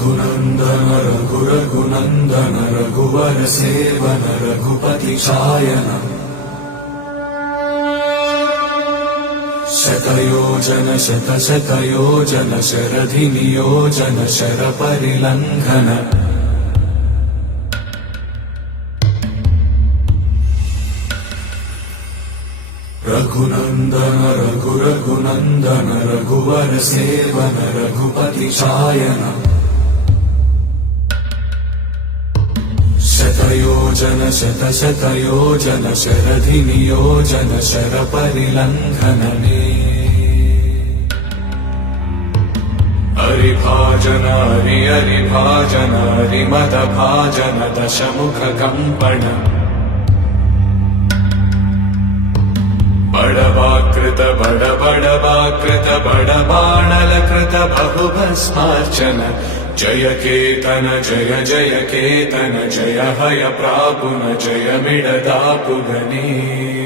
रघुनन्दन रघुनन्दन रघुवर सेवन रघुपति चायन शतयोजन शतशतयोजन शरधि नियोजन शर परिलंघन रघुनन्दन रघुनन्दन रघुवर सेवन रघुपति चायन शतयोजन शतशतयोजन शरधि नियोजन शर परिलंघनने हरिभाजन हरिभाजन हरिमदभाजन दशमुख कंपन बड़वाकृत बड़बाणलकृत बहुभस्मार्चन जय केतन जय केतन जय हय प्रापुन जय मिडदापुगने।